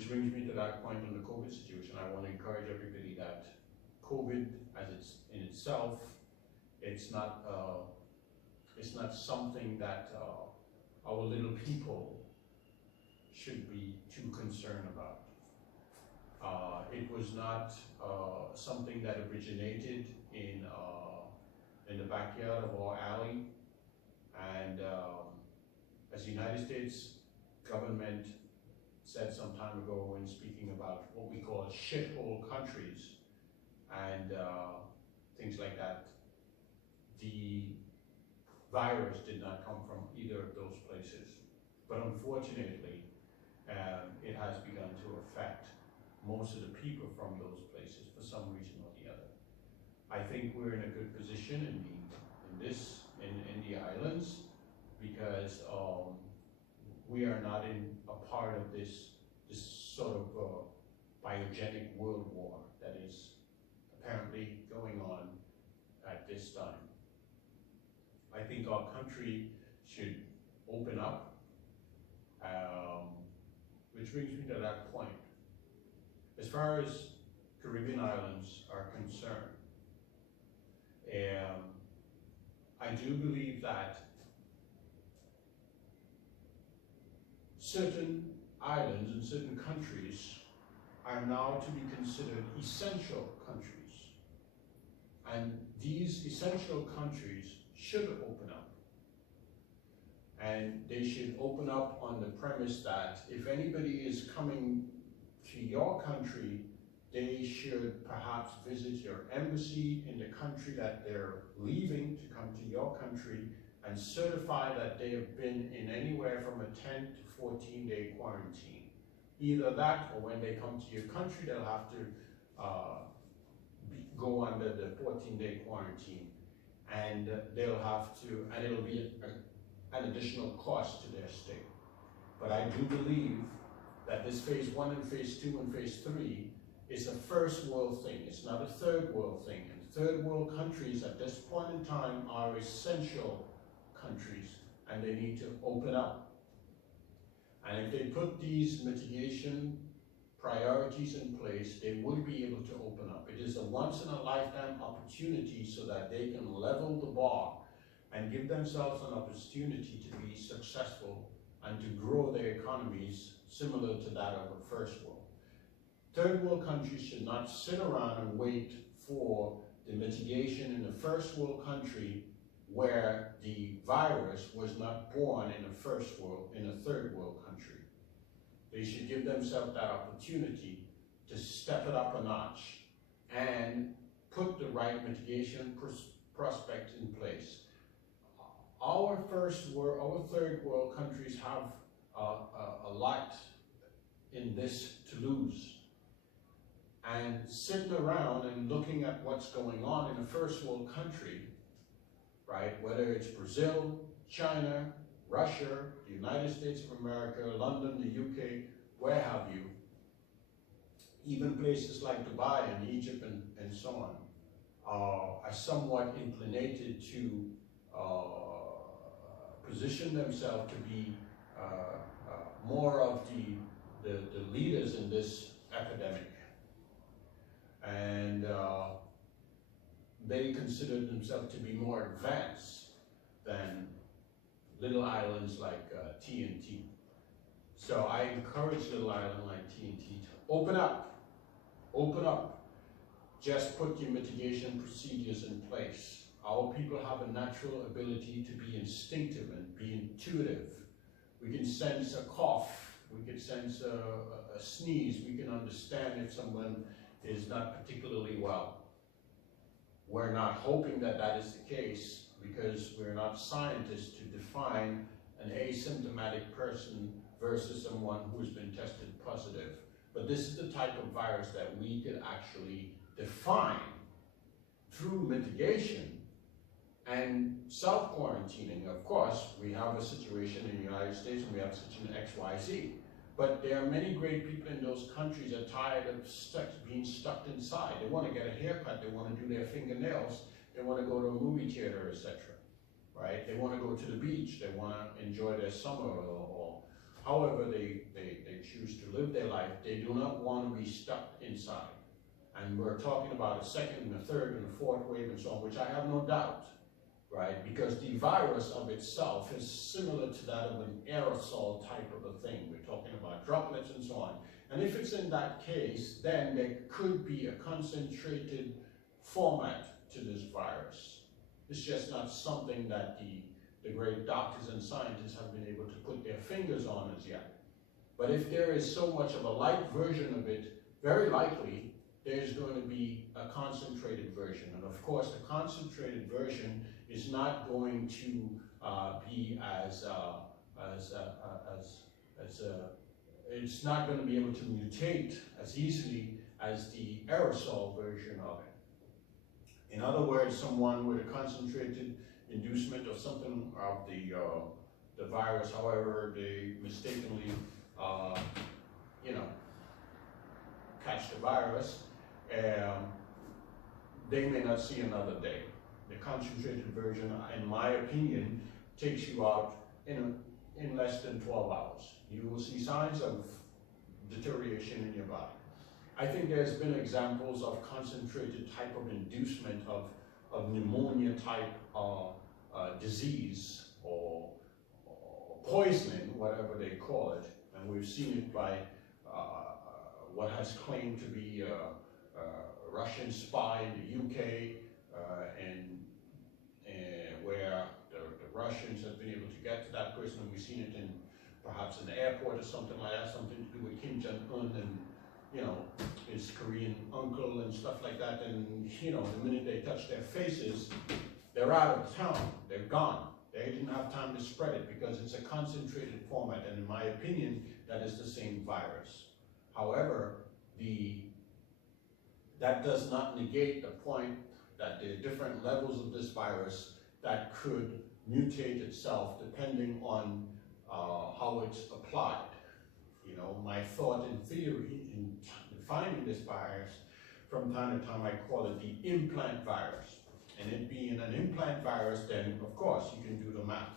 Which brings me to that point on the COVID situation. I want to encourage everybody that COVID, as it's in itself, it's not something that our little people should be too concerned about. It was not something that originated in the backyard of our alley, and as the United States government said some time ago when speaking about what we call shithole countries and things like that, the virus did not come from either of those places. But unfortunately, it has begun to affect most of the people from those places for some reason or the other. I think we're in a good position in the islands because we are not in a part of this sort of biogenic world war that is apparently going on at this time. I think our country should open up, which brings me to that point. As far as Caribbean islands are concerned, I do believe that certain islands and certain countries are now to be considered essential countries. And these essential countries should open up. And they should open up on the premise that if anybody is coming to your country, they should perhaps visit your embassy in the country that they're leaving to come to your country and certify that they have been in anywhere from a 10 to 14-day quarantine. Either that, or when they come to your country, they'll have to go under the 14-day quarantine, and they'll have to, and it'll be an additional cost to their stay. But I do believe that this phase 1 and phase 2 and phase 3 is a first world thing. It's not a third world thing. And third world countries at this point in time are essential countries, and they need to open up. And if they put these mitigation priorities in place, they will be able to open up. It is a once-in-a-lifetime opportunity so that they can level the bar and give themselves an opportunity to be successful and to grow their economies similar to that of a first world. Third world countries should not sit around and wait for the mitigation in the first world country where the virus was not born in a third world country. They should give themselves that opportunity to step it up a notch and put the right mitigation prospects in place. Our third world countries have a lot in this to lose. And sitting around and looking at what's going on in a first world country, right, whether it's Brazil, China, Russia, the United States of America, London, the UK, where have you, even places like Dubai and Egypt and so on, are somewhat inclinated to position themselves to be more of the leaders in this epidemic. And they consider themselves to be more advanced than little islands like TNT. So I encourage little islands like TNT to open up, open up. Just put your mitigation procedures in place. Our people have a natural ability to be instinctive and be intuitive. We can sense a cough, we can sense a sneeze, we can understand if someone is not particularly well. We're not hoping that that is the case because we're not scientists to define an asymptomatic person versus someone who's been tested positive. But this is the type of virus that we could actually define through mitigation and self-quarantining. Of course, we have a situation in the United States and we have such an XYZ. But there are many great people in those countries that are tired of being stuck inside. They want to get a haircut, they want to do their fingernails, they want to go to a movie theater, etc. Right? They want to go to the beach, they want to enjoy their summer or however they choose choose to live their life. They do not want to be stuck inside. And we're talking about a second and a third and a fourth wave and so on, which I have no doubt, right? Because the virus of itself is similar to that of an aerosol type of a thing. We're talking about droplets and so on. And if it's in that case, then there could be a concentrated format to this virus. It's just not something that the great doctors and scientists have been able to put their fingers on as yet. But if there is so much of a light version of it, very likely there's going to be a concentrated version. And of course, the concentrated version is not going to be it's not going to be able to mutate as easily as the aerosol version of it. In other words, someone with a concentrated inducement of something of the virus, however, they mistakenly, catch the virus, they may not see another day. The concentrated version, in my opinion, takes you out in less than 12 hours. You will see signs of deterioration in your body. I think there's been examples of concentrated type of inducement of pneumonia type disease or poisoning, whatever they call it, and we've seen it by what has claimed to be a Russian spy in the UK, and where the Russians have been able to get to that person, and we've seen it in perhaps in the airport or something like that, something to do with Kim Jong-un and his Korean uncle and stuff like that. And the minute they touch their faces, they're out of town, they're gone. They didn't have time to spread it because it's a concentrated format, and in my opinion, that is the same virus. However, that does not negate the point that there are different levels of this virus that could mutate itself depending on how it's applied. My thought in theory in defining this virus, from time to time I call it the implant virus. And it being an implant virus, then of course you can do the math.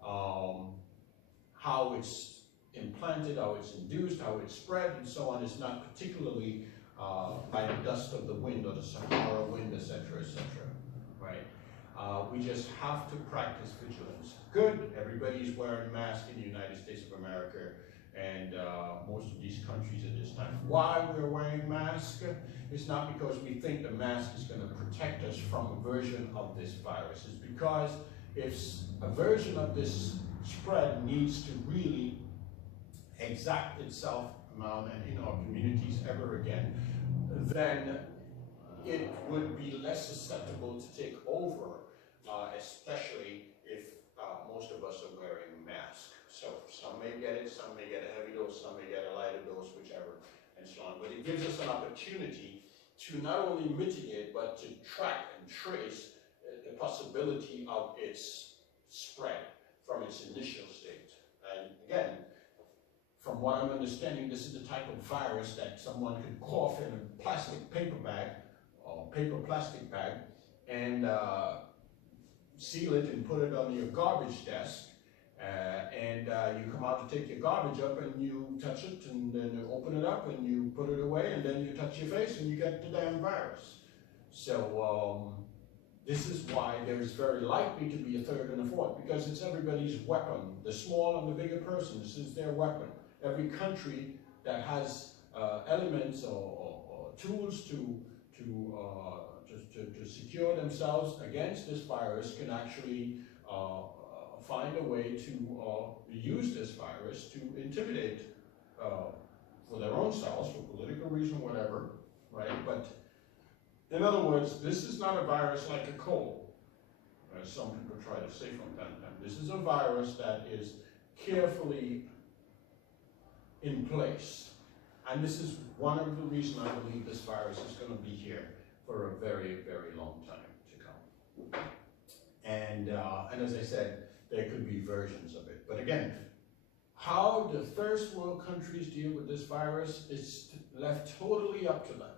How it's implanted, how it's induced, how it's spread, and so on is not particularly by the dust of the wind or the Sahara wind, etc., right? We just have to practice vigilance. Good, everybody's wearing masks in the United States of America and most of these countries at this time. Why we're wearing masks? It's not because we think the mask is going to protect us from a version of this virus. It's because if a version of this spread needs to really exact itself and in our communities ever again, then it would be less susceptible to take over, especially if most of us are wearing masks. So some may get it, some may get a heavy dose, some may get a lighter dose, whichever, and so on. But it gives us an opportunity to not only mitigate, but to track and trace the possibility of its spread from its initial state. And again, from what I'm understanding, this is the type of virus that someone could cough in a plastic paper bag, or paper plastic bag, and seal it and put it on your garbage desk, and you come out to take your garbage up and you touch it and then you open it up and you put it away and then you touch your face and you get the damn virus. So this is why there's very likely to be a third and a fourth, because it's everybody's weapon. The small and the bigger person, this is their weapon. Every country that has elements or tools to secure themselves against this virus can actually find a way to use this virus to intimidate for their own selves, for political reason, whatever, right? But in other words, this is not a virus like a cold, as some people try to say from time to time. This is a virus that is carefully in place. And this is one of the reasons I believe this virus is going to be here for a very, very long time to come. And as I said, there could be versions of it. But again, how the first world countries deal with this virus is left totally up to them.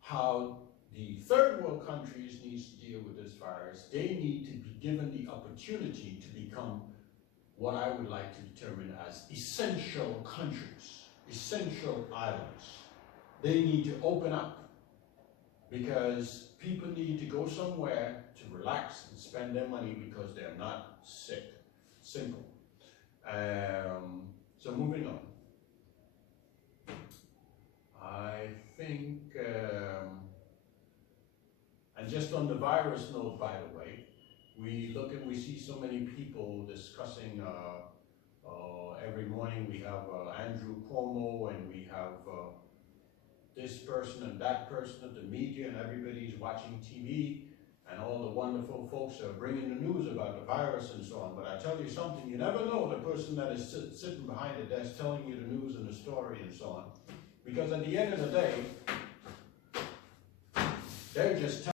How the third world countries need to deal with this virus, they need to be given the opportunity to become what I would like to determine as essential countries. essential islands. They need to open up because people need to go somewhere to relax and spend their money because they're not sick. Simple. So moving on. I think, and just on the virus note, by the way, we look and we see so many people discussing, every morning we have Andrew Cuomo, and we have this person and that person at the media, and everybody's watching TV, and all the wonderful folks are bringing the news about the virus and so on. But I tell you something, you never know the person that is sitting behind the desk telling you the news and the story and so on. Because at the end of the day, they're just